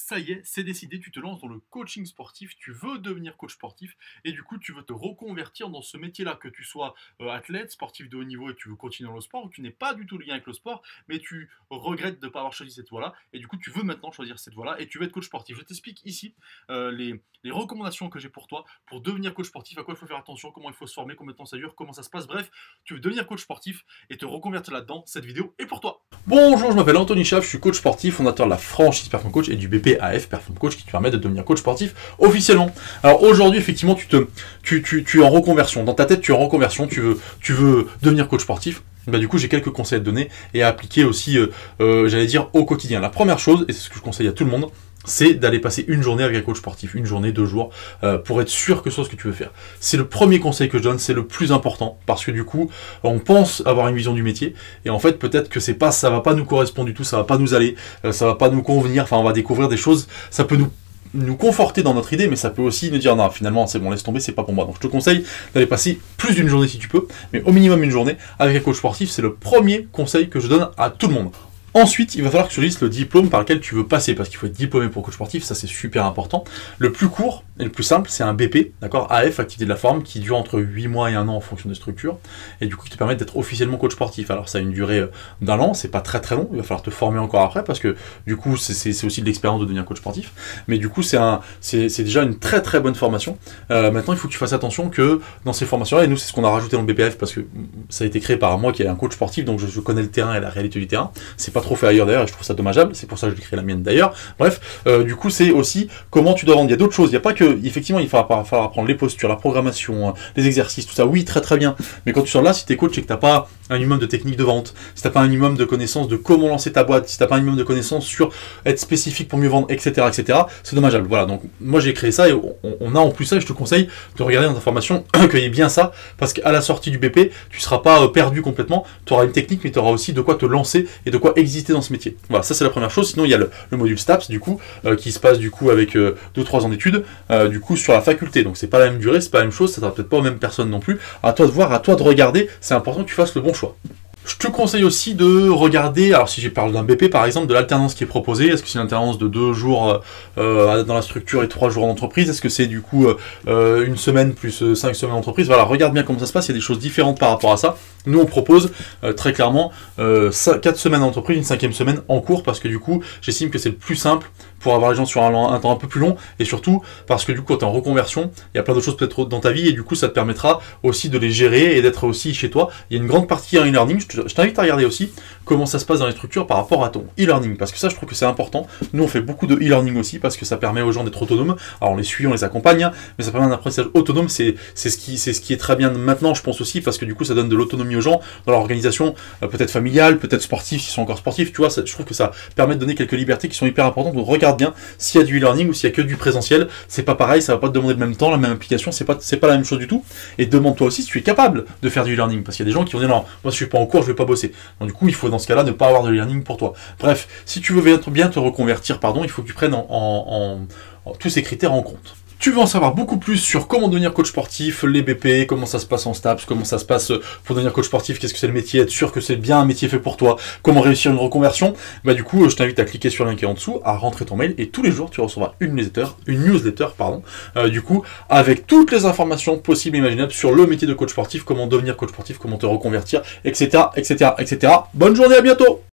Ça y est, c'est décidé, tu te lances dans le coaching sportif, tu veux devenir coach sportif et du coup tu veux te reconvertir dans ce métier-là, que tu sois athlète, sportif de haut niveau et tu veux continuer dans le sport, ou tu n'es pas du tout le lien avec le sport, mais tu regrettes de ne pas avoir choisi cette voie-là et du coup tu veux maintenant choisir cette voie-là et tu veux être coach sportif. Je t'explique ici les recommandations que j'ai pour toi pour devenir coach sportif, à quoi il faut faire attention, comment il faut se former, combien de temps ça dure, comment ça se passe. Bref, tu veux devenir coach sportif et te reconvertir là-dedans, cette vidéo est pour toi. Bonjour, je m'appelle Anthony Schaaf, je suis coach sportif, fondateur de la franchise Perform Coach et du BPAF Perform Coach qui te permet de devenir coach sportif officiellement. Alors aujourd'hui, effectivement, tu es en reconversion. Dans ta tête, tu es en reconversion, tu veux devenir coach sportif. Bah, du coup, j'ai quelques conseils à te donner et à appliquer aussi, j'allais dire, au quotidien. La première chose, et c'est ce que je conseille à tout le monde, c'est d'aller passer une journée avec un coach sportif, une journée, 2 jours, pour être sûr que ce soit ce que tu veux faire. C'est le premier conseil que je donne, c'est le plus important, parce que du coup, on pense avoir une vision du métier, et en fait, peut-être que ça va pas nous correspondre du tout, ça va pas nous aller, ça va pas nous convenir, enfin, on va découvrir des choses, ça peut nous conforter dans notre idée, mais ça peut aussi nous dire non, finalement c'est bon, laisse tomber, c'est pas pour moi. Donc je te conseille d'aller passer plus d'une journée si tu peux, mais au minimum une journée avec un coach sportif. C'est le premier conseil que je donne à tout le monde. Ensuite, il va falloir que tu choisisses le diplôme par lequel tu veux passer, parce qu'il faut être diplômé pour coach sportif, ça c'est super important. Le plus court et le plus simple, c'est un BP, d'accord, AF, activité de la forme, qui dure entre 8 mois et 1 an en fonction des structures, et du coup qui te permet d'être officiellement coach sportif. Alors ça a une durée d'1 an, c'est pas très très long, il va falloir te former encore après, parce que du coup c'est aussi de l'expérience de devenir coach sportif, mais du coup c'est déjà une très très bonne formation. Maintenant il faut que tu fasses attention que dans ces formations-là, et nous c'est ce qu'on a rajouté dans le BPF, parce que ça a été créé par moi qui est un coach sportif, donc je connais le terrain et la réalité du terrain, c'est pas trop fait ailleurs d'ailleurs, et je trouve ça dommageable, c'est pour ça que j'ai créé la mienne d'ailleurs. Bref, du coup c'est aussi comment tu dois vendre. Il y a d'autres choses, il n'y a pas que, effectivement il va falloir apprendre les postures, la programmation, les exercices, tout ça, oui très très bien, mais quand tu sors là, si tu es coach et que tu n'as pas un minimum de technique de vente, si tu n'as pas un minimum de connaissances de comment lancer ta boîte, si tu n'as pas un minimum de connaissances sur être spécifique pour mieux vendre, etc., c'est dommageable. Voilà, donc moi j'ai créé ça et on a en plus ça, et je te conseille de regarder dans ta formation qu'il y ait bien ça, parce qu'à la sortie du BP, tu ne seras pas perdu complètement, tu auras une technique, mais tu auras aussi de quoi te lancer et de quoi exister dans ce métier. Voilà, ça c'est la première chose. Sinon il y a le module STAPS du coup, qui se passe du coup avec 2-3 ans d'études, du coup sur la faculté. Donc c'est pas la même durée, c'est pas la même chose, ça sera peut-être pas aux mêmes personnes non plus. À toi de voir, à toi de regarder, c'est important que tu fasses le bon choix. Je te conseille aussi de regarder, alors si j'ai parlé d'un BP par exemple, de l'alternance qui est proposée. Est-ce que c'est une alternance de 2 jours dans la structure et 3 jours en entreprise? Est-ce que c'est du coup une semaine plus 5 semaines en entreprise? Voilà, regarde bien comment ça se passe, il y a des choses différentes par rapport à ça. Nous on propose très clairement 4 semaines en entreprise, une 5e semaine en cours, parce que du coup j'estime que c'est le plus simple pour avoir les gens sur un temps un peu plus long, et surtout parce que du coup quand tu es en reconversion, il y a plein de choses peut-être dans ta vie, et du coup ça te permettra aussi de les gérer et d'être aussi chez toi. Il y a une grande partie en e-learning, je t'invite à regarder aussi comment ça se passe dans les structures par rapport à ton e-learning, parce que ça je trouve que c'est important. Nous on fait beaucoup de e-learning aussi, parce que ça permet aux gens d'être autonomes. Alors on les suit, on les accompagne, hein, mais ça permet un apprentissage autonome, c'est ce qui est très bien maintenant je pense aussi, parce que du coup ça donne de l'autonomie aux gens dans leur organisation, peut-être familiale, peut-être sportive s'ils sont encore sportifs, tu vois, je trouve que ça permet de donner quelques libertés qui sont hyper importantes. Donc regarde bien s'il y a du e-learning ou s'il y a que du présentiel, c'est pas pareil, ça va pas te demander le même temps, la même application, c'est pas la même chose du tout. Et demande-toi aussi si tu es capable de faire du e-learning, parce qu'il y a des gens qui vont dire non, moi je suis pas en cours, je vais pas bosser. Donc du coup il faut dans ce cas-là ne pas avoir de e-learning pour toi. Bref, si tu veux bien te reconvertir, il faut que tu prennes tous ces critères en compte. Tu veux en savoir beaucoup plus sur comment devenir coach sportif, les BP, comment ça se passe en STAPS, comment ça se passe pour devenir coach sportif, qu'est-ce que c'est le métier, être sûr que c'est bien un métier fait pour toi, comment réussir une reconversion, bah du coup je t'invite à cliquer sur le lien qui est en dessous, à rentrer ton mail, et tous les jours tu recevras une newsletter, du coup avec toutes les informations possibles et imaginables sur le métier de coach sportif, comment devenir coach sportif, comment te reconvertir, etc. Bonne journée, à bientôt.